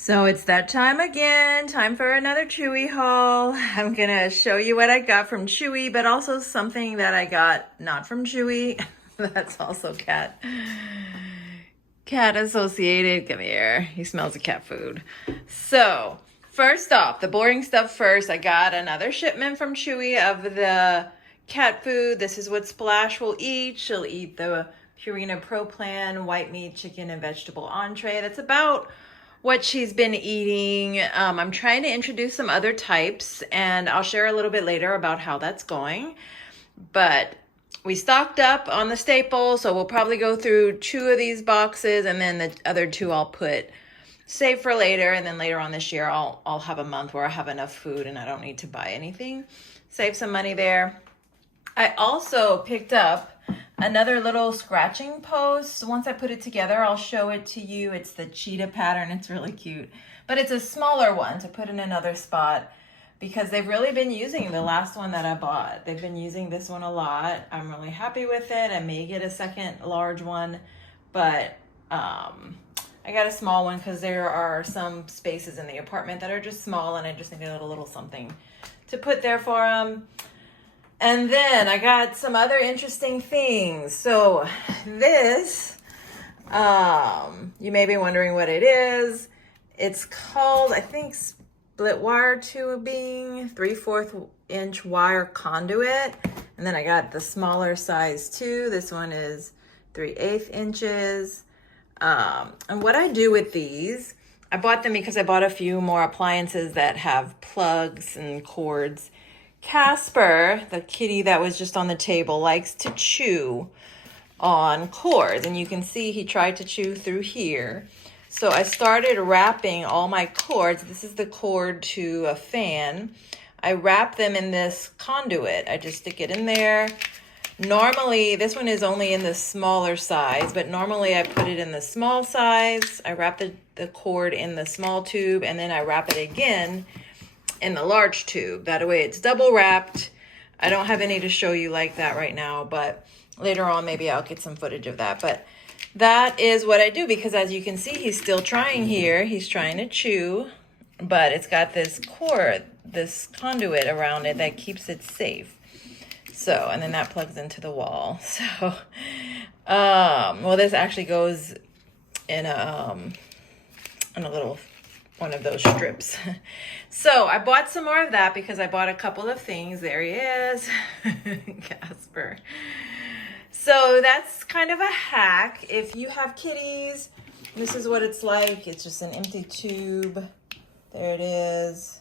So it's that time again, time for another Chewy haul. I'm gonna show you what I got from Chewy, but also something that I got not from Chewy. That's also cat associated. Come here, he smells of cat food. So first off, the boring stuff first. I got another shipment from Chewy of the cat food. This is what Splash will eat. She'll eat the Purina Pro Plan white meat, chicken, and vegetable entree. That's about what she's been eating. I'm trying to introduce some other types, and I'll share a little bit later about how that's going. But we stocked up on the staples, so we'll probably go through 2 of these boxes, and then the other 2 I'll save for later, and then later on this year I'll have a month where I have enough food and I don't need to buy anything. Save some money there. I also picked up another little scratching post. Once I put it together, I'll show it to you. It's the cheetah pattern. It's really cute. But it's a smaller one to put in another spot because they've really been using the last one that I bought. They've been using this one a lot. I'm really happy with it. I may get a second large one, but I got a small one because there are some spaces in the apartment that are just small and I just needed a little something to put there for them. And then I got some other interesting things. So this, you may be wondering what it is. It's called, I think, split wire tubing, 3/4 inch wire conduit. And then I got the smaller size too. This one is 3/8 inches. And what I do with these, I bought them because I bought a few more appliances that have plugs and cords. Casper, the kitty that was just on the table, likes to chew on cords, and you can see he tried to chew through here. So I started wrapping all my cords. This is the cord to a fan. I wrap them in this conduit. I just stick it in there. Normally, this one is only in the smaller size, but normally I put it in the small size. I wrap the cord in the small tube, and then I wrap it again in the large tube. That way it's double wrapped. I don't have any to show you like that right now, but later on maybe I'll get some footage of that. But that is what I do because as you can see, he's still trying here. He's trying to chew, but it's got this cord, this conduit around it that keeps it safe. So, and then that plugs into the wall. So, well, this actually goes in a little one of those strips. So I bought some more of that because I bought a couple of things. There he is, Casper. So that's kind of a hack. If you have kitties, this is what it's like. It's just an empty tube. There it is.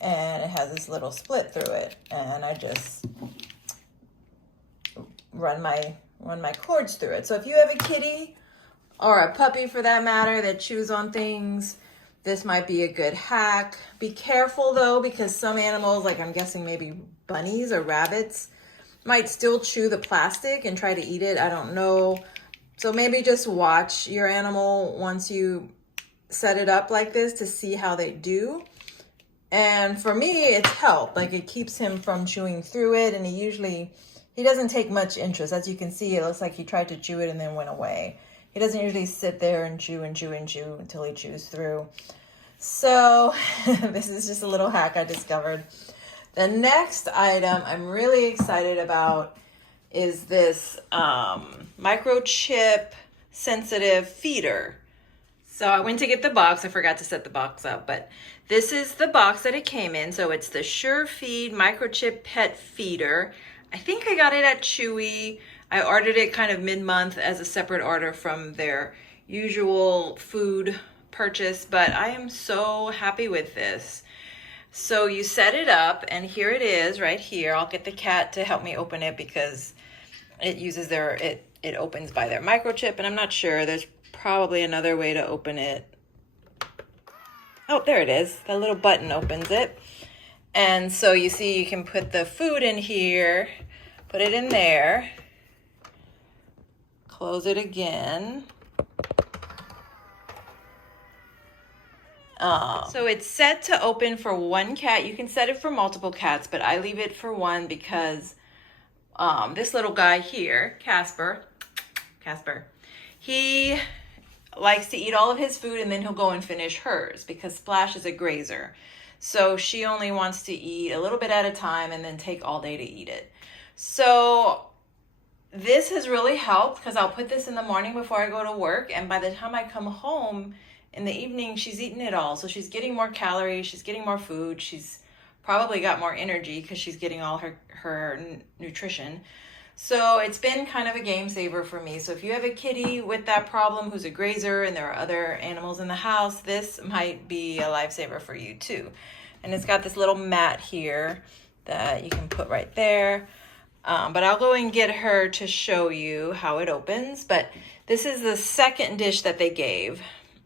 And it has this little split through it. And I just run my cords through it. So if you have a kitty, or a puppy for that matter, that chews on things, this might be a good hack. Be careful though, because some animals, like I'm guessing maybe bunnies or rabbits, might still chew the plastic and try to eat it. I don't know. So maybe just watch your animal once you set it up like this to see how they do. And for me, it's helped. Like it keeps him from chewing through it, and he doesn't take much interest. As you can see, it looks like he tried to chew it and then went away. He doesn't usually sit there and chew and chew and chew until he chews through. So this is just a little hack I discovered. The next item I'm really excited about is this microchip sensitive feeder. So I went to get the box. I forgot to set the box up, but this is the box that it came in. So it's the SureFeed microchip pet feeder. I think I got it at Chewy. I ordered it kind of mid-month as a separate order from their usual food purchase, but I am so happy with this. So you set it up, and here it is right here. I'll get the cat to help me open it because it uses it opens by their microchip, and I'm not sure. There's probably another way to open it. Oh, there it is. The little button opens it. And so you see you can put the food in here, put it in there. Close it again. So it's set to open for 1 cat. You can set it for multiple cats, but I leave it for 1 because this little guy here, Casper, he likes to eat all of his food and then he'll go and finish hers because Splash is a grazer. So she only wants to eat a little bit at a time and then take all day to eat it. So this has really helped because I'll put this in the morning before I go to work, and by the time I come home in the evening, she's eaten it all. So she's getting more calories, she's getting more food, she's probably got more energy because she's getting all her nutrition. So it's been kind of a game saver for me. So if you have a kitty with that problem who's a grazer and there are other animals in the house, this might be a lifesaver for you too. And it's got this little mat here that you can put right there. But I'll go and get her to show you how it opens. But this is the second dish that they gave.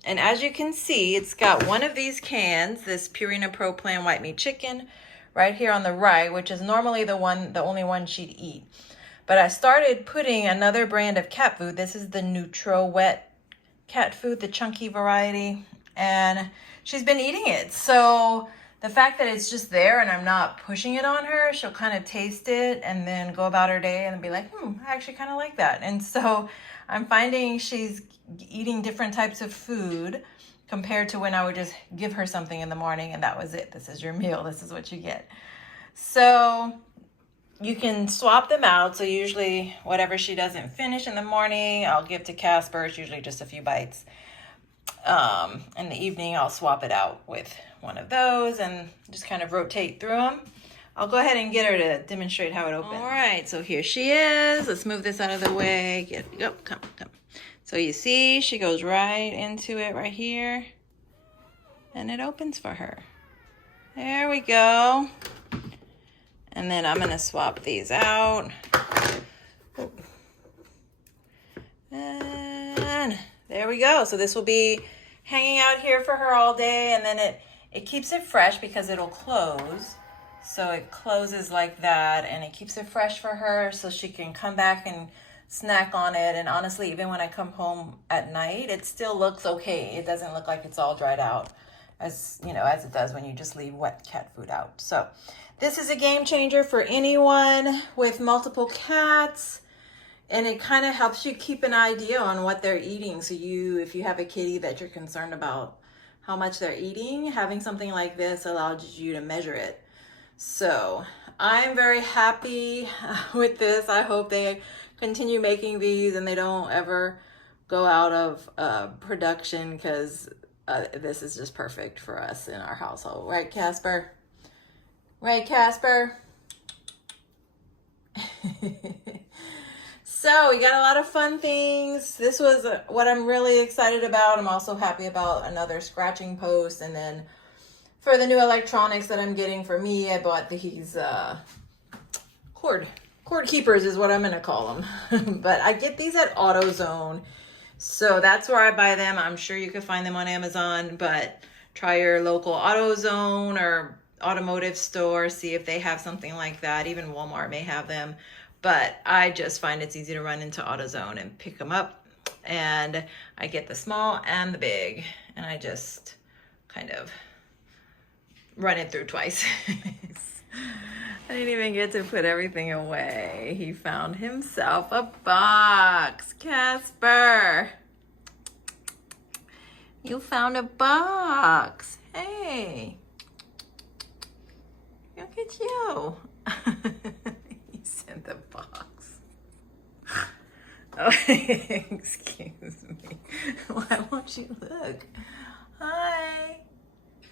And as you can see, it's got one of these cans, this Purina Pro Plan white meat chicken right here on the right, which is normally the only one she'd eat. But I started putting another brand of cat food. This is the Nutro Wet cat food, the chunky variety. And she's been eating it. So the fact that it's just there and I'm not pushing it on her, she'll kind of taste it and then go about her day and be like, I actually kind of like that. And so I'm finding she's eating different types of food compared to when I would just give her something in the morning and that was it. This is your meal. This is what you get. So you can swap them out. So usually whatever she doesn't finish in the morning, I'll give to Casper. It's usually just a few bites. In the evening, I'll swap it out with one of those and just kind of rotate through them. I'll go ahead and get her to demonstrate how it opens. All right, so here she is. Let's move this out of the way. Come. So you see, she goes right into it right here. And it opens for her. There we go. And then I'm going to swap these out. And there we go. So this will be hanging out here for her all day. And then it keeps it fresh because it'll close. So it closes like that. And it keeps it fresh for her so she can come back and snack on it. And honestly, even when I come home at night, it still looks okay. It doesn't look like it's all dried out as it does when you just leave wet cat food out. So this is a game changer for anyone with multiple cats, and it kind of helps you keep an idea on what they're eating. So if you have a kitty that you're concerned about how much they're eating, having something like this allows you to measure it. So I'm very happy with this. I hope they continue making these and they don't ever go out of production because this is just perfect for us in our household. Right, Casper? Right, Casper? So we got a lot of fun things. This was what I'm really excited about. I'm also happy about another scratching post. And then for the new electronics that I'm getting for me, I bought these cord keepers is what I'm going to call them. But I get these at AutoZone. So that's where I buy them. I'm sure you can find them on Amazon, but try your local AutoZone or automotive store, see if they have something like that. Even Walmart may have them, but I just find it's easy to run into AutoZone and pick them up. And I get the small and the big, and I just kind of run it through twice. I didn't even get to put everything away. He found himself a box. Casper, you found a box. Hey, look at you. He's in the box. Oh, excuse me. Why won't you look? Hi.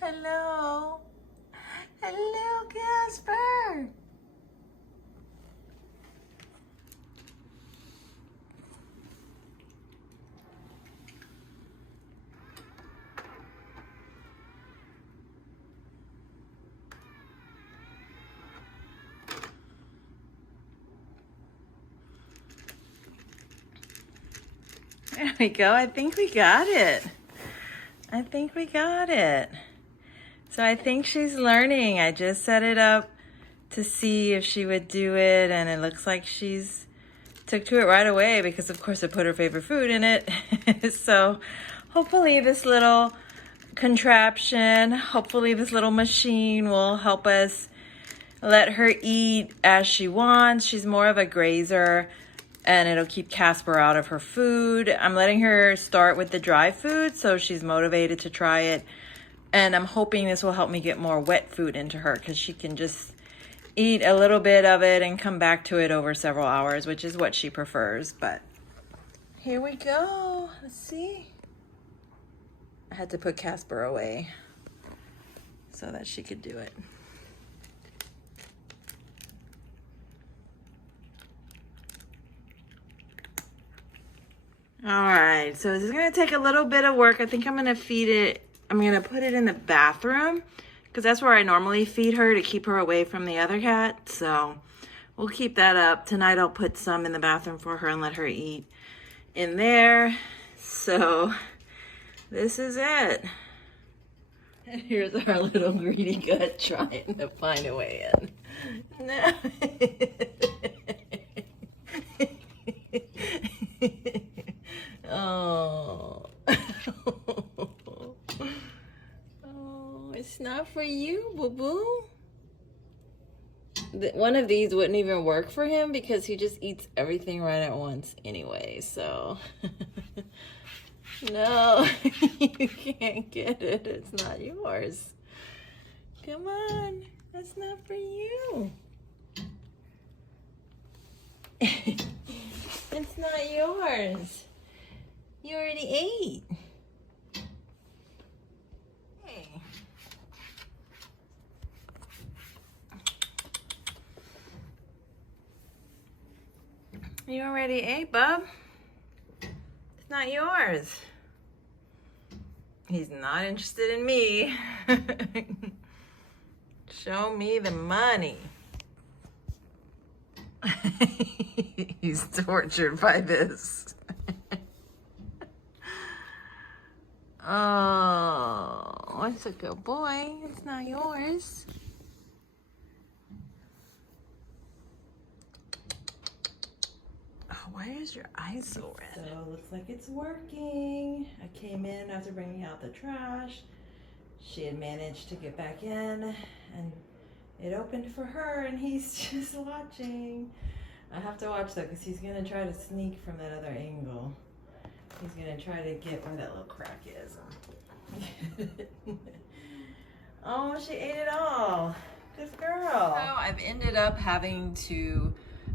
Hello. Hello, Casper. There we go. I think we got it. So I think she's learning. I just set it up to see if she would do it, and it looks like she's took to it right away because of course I put her favorite food in it. So hopefully this little contraption, hopefully this little machine will help us let her eat as she wants. She's more of a grazer. and it'll keep Casper out of her food. I'm letting her start with the dry food so she's motivated to try it. And I'm hoping this will help me get more wet food into her because she can just eat a little bit of it and come back to it over several hours, which is what she prefers. But here we go. Let's see. I had to put Casper away so that she could do it. All right, so this is gonna take a little bit of work. I think I'm gonna feed it, I'm gonna put it in the bathroom because that's where I normally feed her to keep her away from the other cat. So we'll keep that up. Tonight I'll put some in the bathroom for her and let her eat in there. So this is it. And here's our little greedy gut trying to find a way in. No. Oh. Oh, it's not for you, boo-boo. One of these wouldn't even work for him because he just eats everything right at once anyway, so. No, you can't get it. It's not yours. Come on, that's not for you. It's not yours. You already ate. Hey. You already ate, bub. It's not yours. He's not interested in me. Show me the money. He's tortured by this. Oh, that's a good boy. It's not yours. Oh, why is your eye so red? So it looks like it's working. I came in after bringing out the trash. She had managed to get back in and it opened for her and he's just watching. I have to watch that because he's gonna try to sneak from that other angle. He's gonna try to get where that little crack is. Oh, she ate it all. Good girl. So I've ended up having to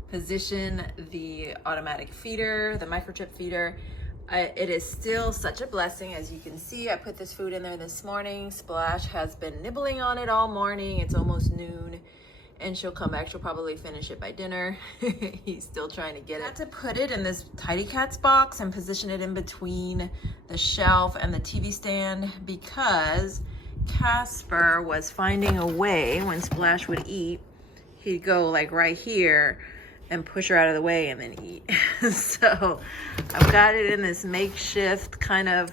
position the automatic feeder, the microchip feeder. It is still such a blessing. As you can see, I put this food in there this morning. Splash has been nibbling on it all morning. It's almost noon and she'll come back. She'll probably finish it by dinner. He's still trying to get it. I had to put it in this Tidy Cats box and position it in between the shelf and the TV stand because Casper was finding a way when Splash would eat, he'd go like right here and push her out of the way and then eat. So I've got it in this makeshift kind of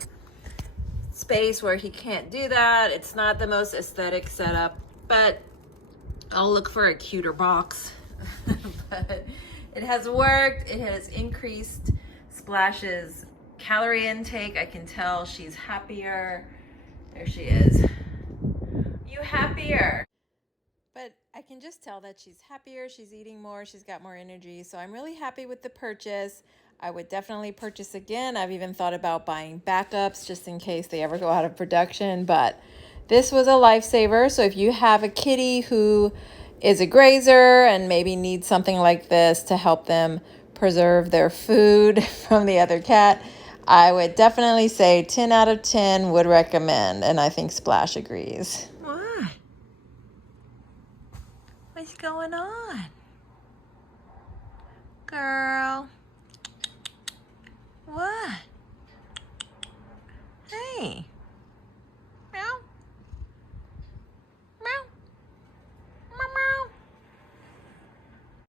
space where he can't do that. It's not the most aesthetic setup, but I'll look for a cuter box. But it has worked. It has increased Splash's calorie intake. I can tell she's happier. There she is. You happier? But I can just tell that she's happier, she's eating more, she's got more energy. So I'm really happy with the purchase. I would definitely purchase again. I've even thought about buying backups just in case they ever go out of production. But this was a lifesaver. So if you have a kitty who is a grazer and maybe needs something like this to help them preserve their food from the other cat, I would definitely say 10 out of 10 would recommend. And I think Splash agrees. What? What's going on? Girl.